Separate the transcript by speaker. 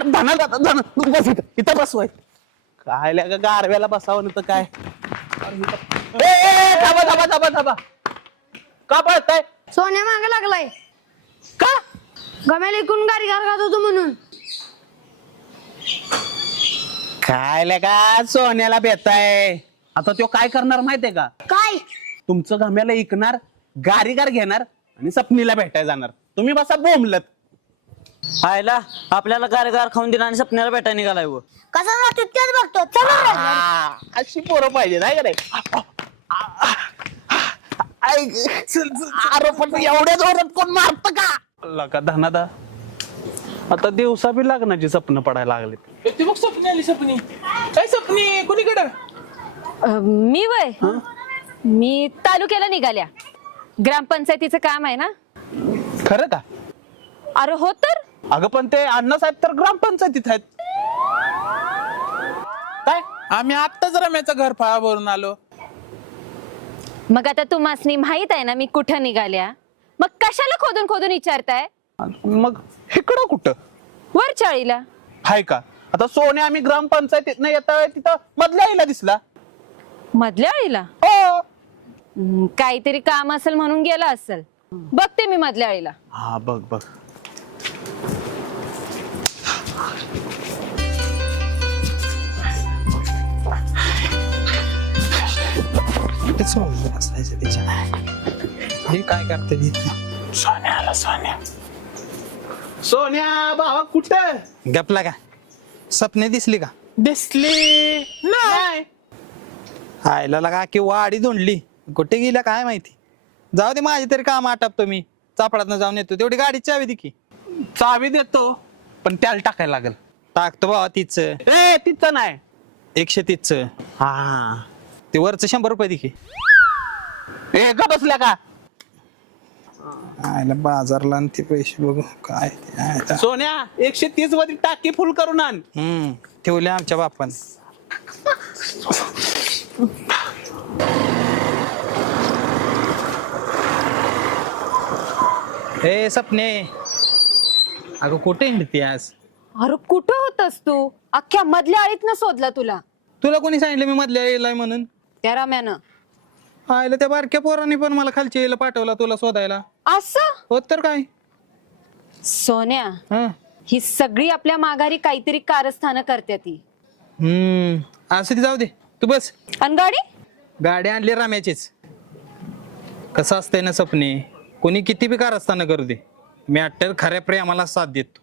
Speaker 1: धना धना तू बस इथं बसवाय काय का गारव्याला बसावं तर काय थांबा थांबा थांबा थांबा का पळताय
Speaker 2: सोन्या मागे लागलाय
Speaker 1: का
Speaker 2: गम्याला इकून गाडी गार खात होतो म्हणून.
Speaker 1: काय का सोन्याला बेताय आता तो काय करणार माहितीये का
Speaker 2: काय
Speaker 1: तुमचं घाम्याला ऐकणार गारीगार घेणार आणि सपनीला भेटायला जाणार तुम्ही बसा बोंबलत
Speaker 3: आयला आपल्याला गारगार खाऊन दिला आणि सपन्याला भेटायला निघालाय व.
Speaker 2: कसं जातो तेच बघतो. चला रे.
Speaker 1: अशी पोरं पाहिजे नाही का अरे पण एवढ्या जोरात कोण मारत का धनादा आता दिवसा बी लग्नाची स्वप्न पडायला लागले
Speaker 4: ती मग स्वप्नी आली स्वप्नी काय स्वप्नी कुणीकडं
Speaker 5: मी वय मी तालुक्याला निघाल्या ग्रामपंचायतीचं काम आहे ना.
Speaker 1: खरं का
Speaker 5: अरे हो तर
Speaker 1: अगं पण ते अण्णासाहेब तर ग्रामपंचायतीत आहेत
Speaker 4: काय आम्ही आत्ताच रम्याचं घर फळावरून आलो.
Speaker 5: मग आता तुम्हासनी माहित आहे ना मी कुठं निघाल्या मग कशाला खोदून खोदून विचारताय.
Speaker 1: मग इकडं कुठं
Speaker 5: वर चाळीला
Speaker 1: हाय का आता सोने आम्ही ग्रामपंचायतीत नाही येता तिथं मधल्या आईला दिसला
Speaker 5: मधल्या आळीला
Speaker 1: हो
Speaker 5: काहीतरी काम असेल म्हणून गेला असेल. बघते मी मधल्या आळीला.
Speaker 1: हा बघ बघ
Speaker 4: हे काय करते
Speaker 1: सोन्या भावा कुठं
Speaker 6: गपला का सपने दिसली का
Speaker 4: दिसली नाही
Speaker 6: आयला लगा की वाडी धुंडली कुठे गेल्या काय माहिती. जाऊ दे माझे तरी काम आटापतो मी चापडात जाऊन येतो तेवढी गाडीची चावी दे की.
Speaker 1: चावी देतो पण त्याला टाकायला लागेल.
Speaker 6: टाकतो बाबा तीच
Speaker 1: ए तिथं नाही
Speaker 6: 130
Speaker 1: हा
Speaker 6: ते वरच 100 रुपये दे की.
Speaker 1: ए का बसल्या का
Speaker 6: आयला बाजारला आणि ते पैसे बघू काय ते आहे आता.
Speaker 1: सोन्या 130 मध्ये टाकी फुल करून आण.
Speaker 6: ठेवले आमच्या बापान. ए सपने अगं कुठे हिंडते आज.
Speaker 5: अरे कुठं होतस तू अख्ख्या मधल्या आळीत न शोधला तुला.
Speaker 6: तुला कोणी सांगितलं मी मधल्या येलाय म्हणून.
Speaker 5: त्या रम्यानं
Speaker 6: आयला त्या बारक्या पोरांनी पण मला खालच्या यायला पाठवला तुला शोधायला.
Speaker 5: असं
Speaker 6: होत तर काय
Speaker 5: सोन्या
Speaker 6: हं.
Speaker 5: ही सगळी आपल्या माघारी काहीतरी कारस्थानं करते ती.
Speaker 6: असं ते जाऊ दे तू बस.
Speaker 5: अन गाडी
Speaker 6: गाडी आणली राम्याचीच. कसं असतंय ना सपने कोणी किती बी कारस्थानं करू दे मी अट्टर खऱ्या प्रेमाला साथ देतो.